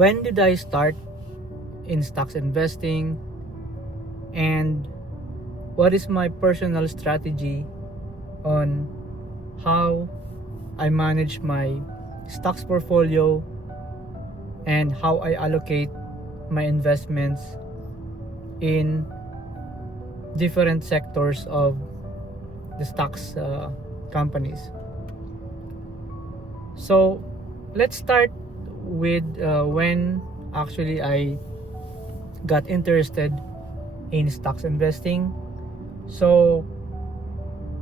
when did I start in stocks investing, and what is my personal strategy on how I manage my stocks portfolio and how I allocate my investments in different sectors of the stocks companies. So let's start with when actually I got interested in stocks investing. So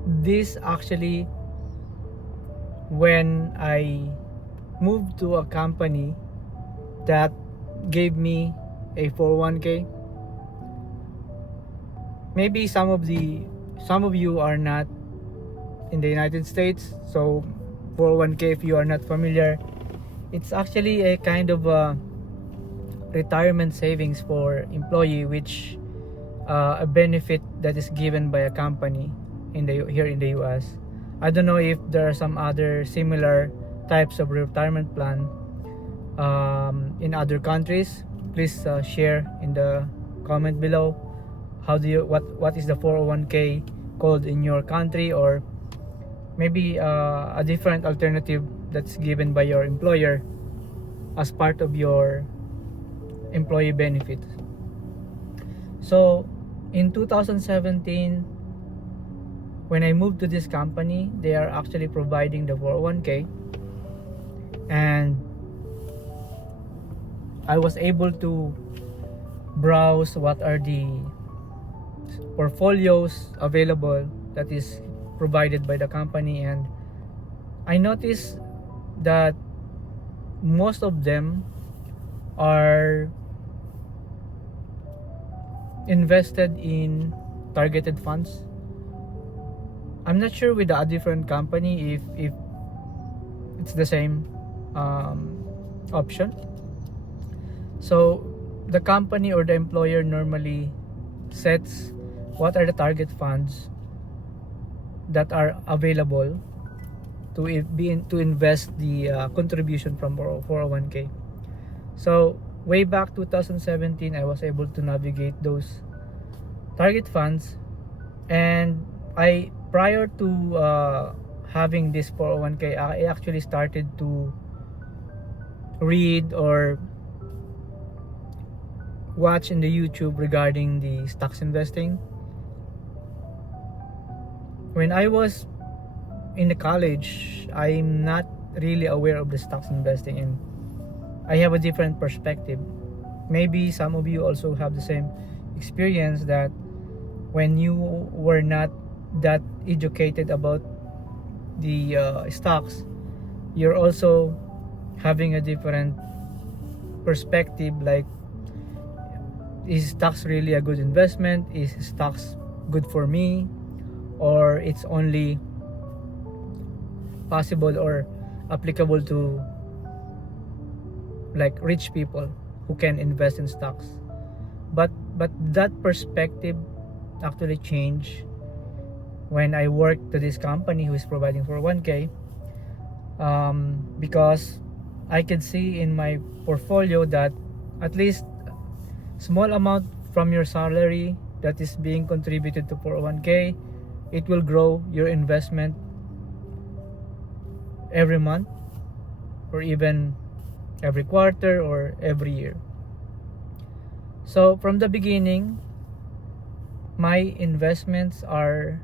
this actually when I moved to a company that gave me a 401k. Maybe some of you are not in the United States, so 401k, if you are not familiar, it's actually a kind of a retirement savings for employee, which a benefit that is given by a company here in the US. I don't know if there are some other similar types of retirement plan in other countries. Please share in the comment below. What is the 401k called in your country, or maybe a different alternative that's given by your employer as part of your employee benefit. So in 2017, when I moved to this company, they are actually providing the 401k, and I was able to browse what are the portfolios available that is provided by the company, and I noticed that most of them are invested in targeted funds. I'm not sure with a different company if it's the same option. So the company or the employer normally sets what are the target funds that are available to invest the contribution from 401k. So way back 2017, I was able to navigate those target funds, and I prior to having this 401k, I actually started to read or watch in the YouTube regarding the stocks investing. When I was in the college, I'm not really aware of the stocks investing, and I have a different perspective. Maybe some of you also have the same experience, that when you were not that educated about the stocks, you're also having a different perspective, like, is stocks really a good investment? Is stocks good for me? Or it's only possible or applicable to like rich people who can invest in stocks? But that perspective actually changed when I worked to this company who is providing 401k, because I could see in my portfolio that at least small amount from your salary that is being contributed to 401k, it will grow your investment every month, or even every quarter, or every year. So from the beginning, my investments are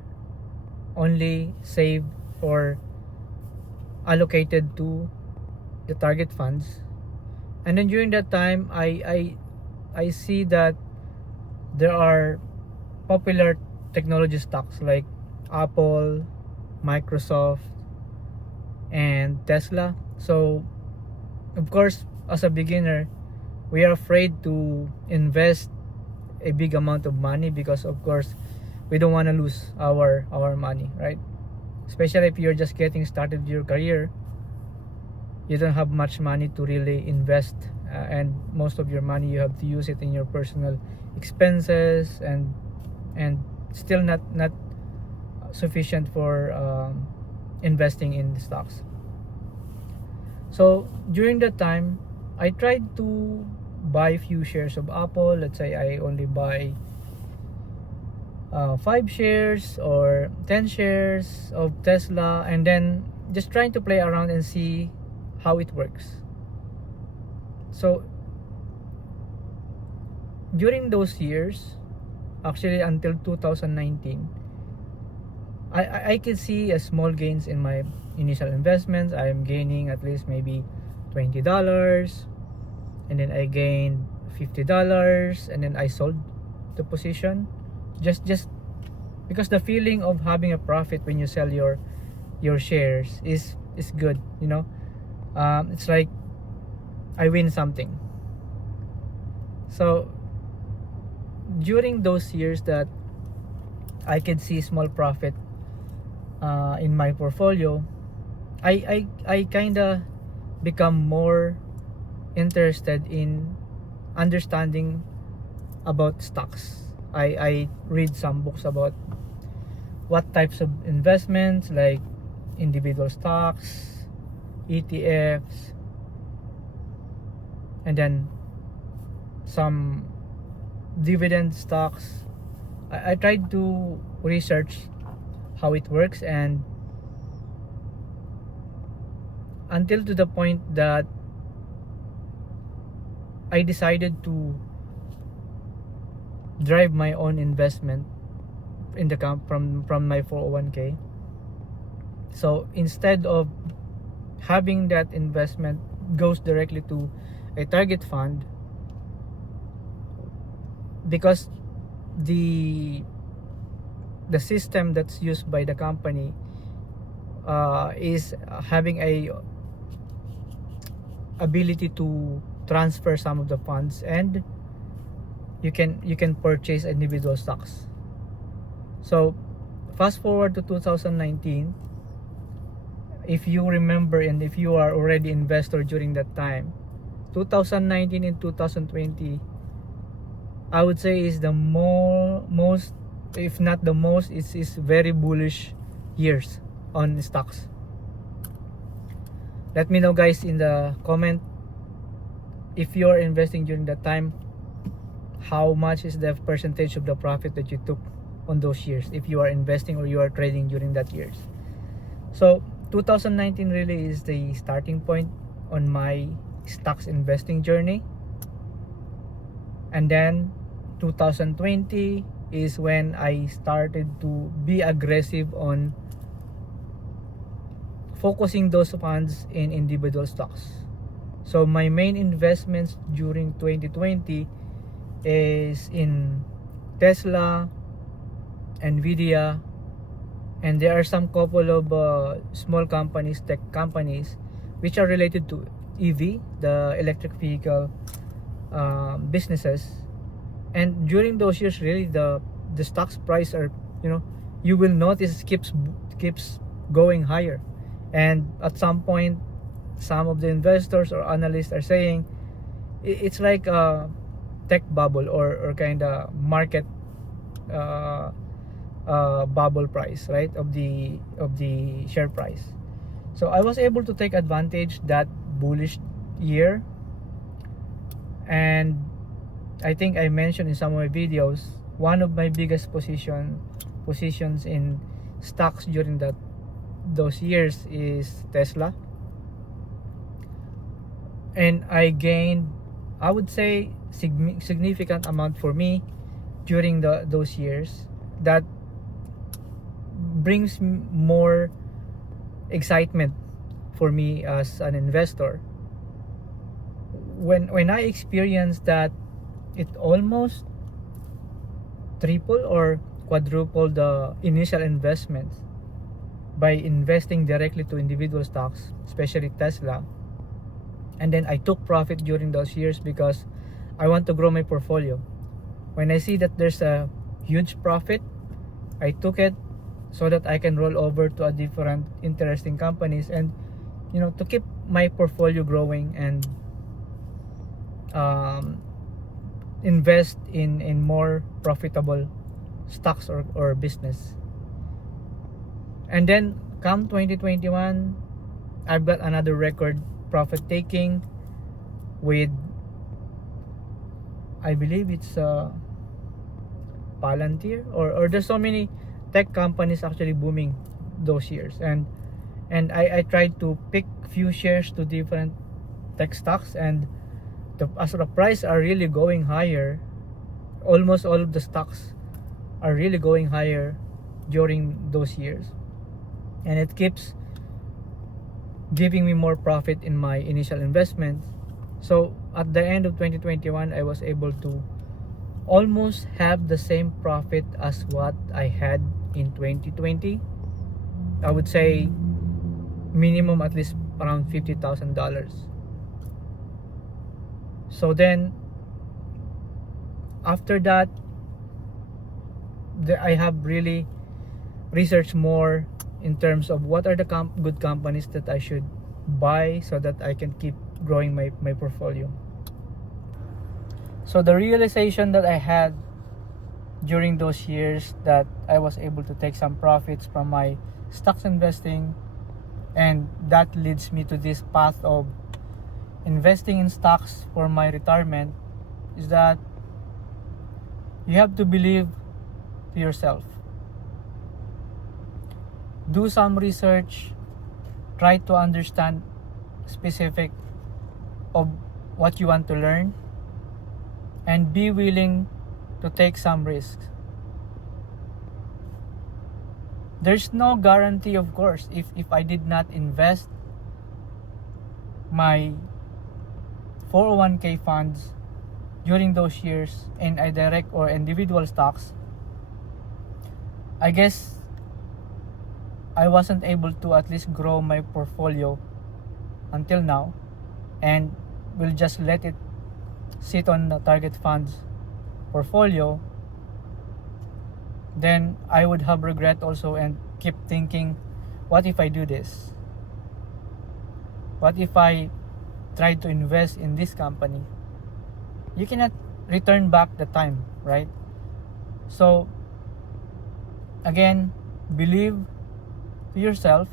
only saved or allocated to the target funds. And then during that time, I see that there are popular technology stocks like Apple, Microsoft, and Tesla. So of course, as a beginner, we are afraid to invest a big amount of money, because of course we don't want to lose our money, right? Especially if you're just getting started with your career, you don't have much money to really invest, and most of your money you have to use it in your personal expenses, and still not sufficient for investing in the stocks. So during that time, I tried to buy few shares of Apple. Let's say I only buy 5 shares or 10 shares of Tesla, and then just trying to play around and see how it works. So during those years, actually until 2019, I can see a small gains in my initial investments. I'm gaining at least maybe $20, and then I gained $50, and then I sold the position. Just because the feeling of having a profit when you sell your shares is good, you know. It's like I win something. So during those years that I could see small profit in my portfolio, I kind of become more interested in understanding about stocks. I read some books about what types of investments, like individual stocks, ETFs, and then some dividend stocks. I tried to research how it works, and until to the point that I decided to drive my own investment in the from my 401k. So instead of having that investment goes directly to a target fund, because the system that's used by the company is having a ability to transfer some of the funds, and you can purchase individual stocks. So fast forward to 2019, if you remember, and if you are already investor during that time, 2019 and 2020, I would say is the most, if not the most, it's very bullish years on stocks. Let me know, guys, in the comment if you're investing during that time, how much is the percentage of the profit that you took on those years, if you are investing or you are trading during that years. So 2019 really is the starting point on my stocks investing journey, and then 2020 is when I started to be aggressive on focusing those funds in individual stocks. So my main investments during 2020 is in Tesla, Nvidia, and there are some couple of small companies, tech companies, which are related to EV, the electric vehicle businesses. And during those years, really the stocks price are, you will notice keeps going higher. And at some point, some of the investors or analysts are saying it's like a tech bubble, or kind of market bubble price, right, of the share price. So I was able to take advantage that bullish year, and I think I mentioned in some of my videos, one of my biggest positions in stocks during those years is Tesla, and I gained, I would say, significant amount for me during those years. That brings more excitement for me as an investor. When I experienced that it almost triple or quadruple the initial investments by investing directly to individual stocks, especially Tesla, and then I took profit during those years because I want to grow my portfolio. When I see that there's a huge profit, I took it so that I can roll over to a different interesting companies, and to keep my portfolio growing, and invest in more profitable stocks or business. And then come 2021, I've got another record profit taking with, I believe it's Palantir, or there's so many tech companies actually booming those years, and I tried to pick few shares to different tech stocks, and as the price are really going higher, almost all of the stocks are really going higher during those years, and it keeps giving me more profit in my initial investment. So at the end of 2021, I was able to almost have the same profit as what I had in 2020. I would say minimum at least around $50,000. So then after that, I have really researched more in terms of what are the good companies that I should buy so that I can keep growing my portfolio. So the realization that I had during those years, that I was able to take some profits from my stocks investing, and that leads me to this path of investing in stocks for my retirement, is that you have to believe to yourself. Do some research, try to understand specific of what you want to learn, and be willing to take some risks. There's no guarantee, of course, if I did not invest my 401k funds during those years in a direct or individual stocks, I guess I wasn't able to at least grow my portfolio until now, and will just let it sit on the target funds portfolio. Then I would have regret also and keep thinking, what if I do this? What if I try to invest in this company? You cannot return back the time, right? So again, believe to yourself,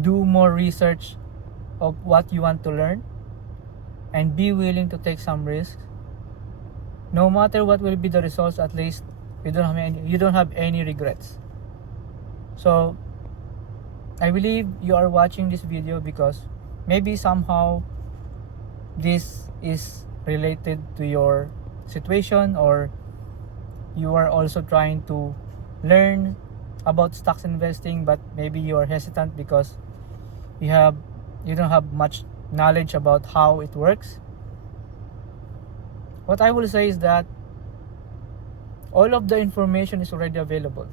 do more research of what you want to learn, and be willing to take some risks. No matter what will be the results, at least you don't have any regrets. So I believe you are watching this video because maybe somehow this is related to your situation, or you are also trying to learn about stocks investing, but maybe you are hesitant because you don't have much knowledge about how it works. What I will say is that all of the information is already available,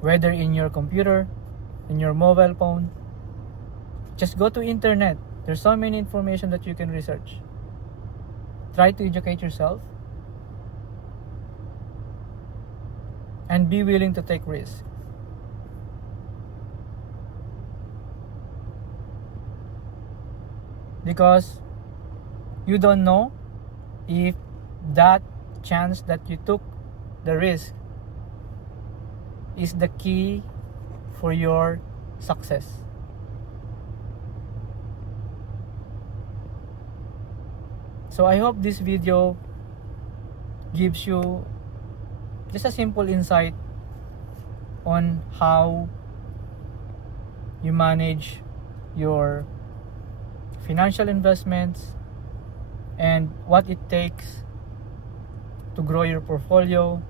whether in your computer, in your mobile phone. Just go to internet. There's so many information that you can research. Try to educate yourself and be willing to take risks. Because you don't know if that chance that you took, the risk, is the key for your success. So I hope this video gives you just a simple insight on how you manage your financial investments and what it takes to grow your portfolio,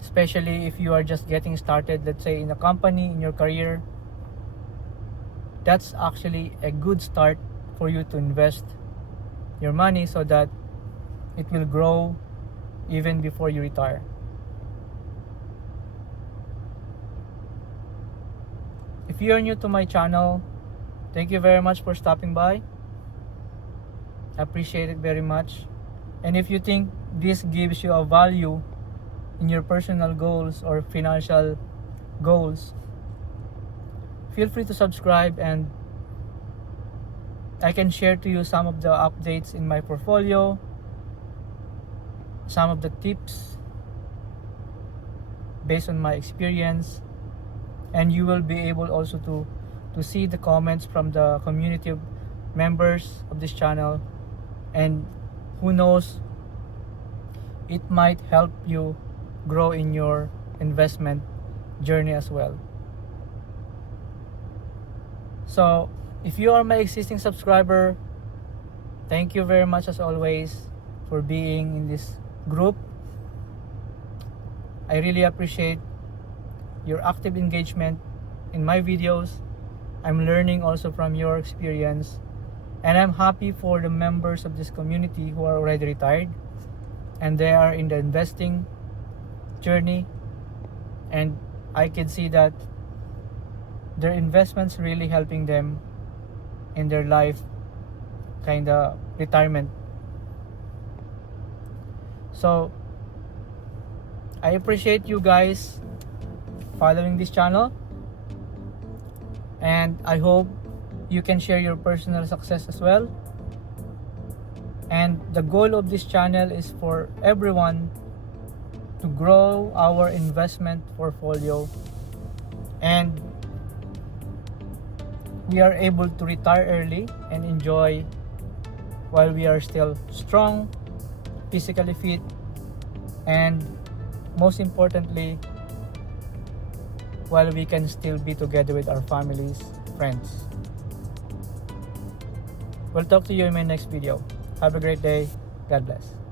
especially if you are just getting started, let's say in a company, in your career. That's actually a good start for you to invest your money so that it will grow even before you retire. If you are new to my channel, thank you very much for stopping by. I appreciate it very much. And if you think this gives you a value in your personal goals or financial goals, feel free to subscribe, and I can share to you some of the updates in my portfolio, some of the tips based on my experience, and you will be able also to to see the comments from the community members of this channel, and who knows, it might help you grow in your investment journey as well. So if you are my existing subscriber, thank you very much as always for being in this group. I really appreciate your active engagement in my videos. I'm learning also from your experience, and I'm happy for the members of this community who are already retired and they are in the investing journey, and I can see that their investments really helping them in their life kind of retirement. So I appreciate you guys following this channel, and I hope you can share your personal success as well. And the goal of this channel is for everyone to grow our investment portfolio, and we are able to retire early and enjoy while we are still strong, physically fit, and most importantly, while we can still be together with our families, friends. We'll talk to you in my next video. Have a great day. God bless.